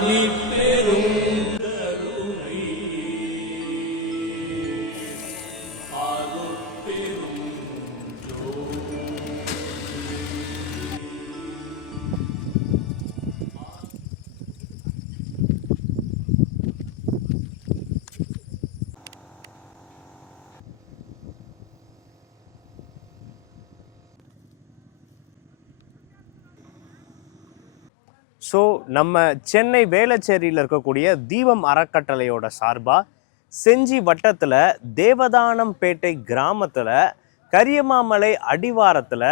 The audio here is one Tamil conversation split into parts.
அருள் பெரும் ஸோ நம்ம சென்னை வேளச்சேரியில் இருக்கக்கூடிய தீபம் அறக்கட்டளையோட சார்பாக செஞ்சி வட்டத்தில் தேவதானம்பேட்டை கிராமத்தில் கரியமாமலை அடிவாரத்தில்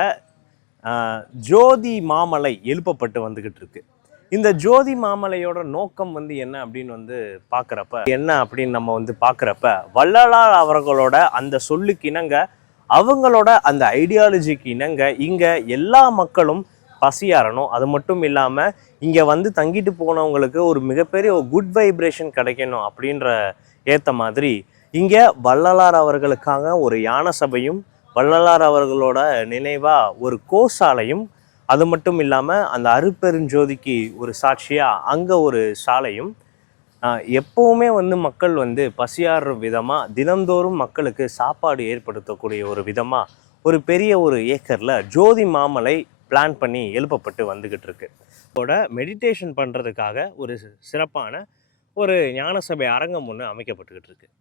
ஜோதி மாமலை எழுப்பப்பட்டு வந்துக்கிட்டு இருக்கு. இந்த ஜோதி மாமலையோட நோக்கம் வந்து என்ன அப்படின்னு வந்து பார்க்குறப்ப என்ன அப்படின்னு நம்ம வந்து பார்க்குறப்ப வள்ளலார் அவர்களோட அந்த சொல்லுக்கு இணங்க அவங்களோட அந்த ஐடியாலஜிக்கு இணங்க இங்கே எல்லா மக்களும் பசியாறணும். அது மட்டும் இல்லாமல் இங்கே வந்து தங்கிட்டு போனவங்களுக்கு ஒரு மிகப்பெரிய ஒரு குட் வைப்ரேஷன் கிடைக்கணும் அப்படின்ற ஏற்ற மாதிரி இங்கே வள்ளலார் அவர்களுக்காக ஒரு யானை சபையும் வள்ளலார் அவர்களோட நினைவாக ஒரு கோசாலையும் அது மட்டும் இல்லாமல் அந்த அருப்பெருஞ்சோதிக்கு ஒரு சாட்சியாக அங்கே ஒரு சாலையும் எப்போவுமே வந்து மக்கள் வந்து பசியாடுற விதமாக தினந்தோறும் மக்களுக்கு சாப்பாடு ஏற்படுத்தக்கூடிய ஒரு விதமாக ஒரு பெரிய ஒரு ஏக்கரில் ஜோதி மாமலை பிளான் பண்ணி எழுப்பப்பட்டு வந்துக்கிட்டு இருக்கு இதோட மெடிடேஷன் பண்ணுறதுக்காக ஒரு சிறப்பான ஒரு ஞானசபை அரங்கம் ஒன்று அமைக்கப்பட்டுக்கிட்டு இருக்குது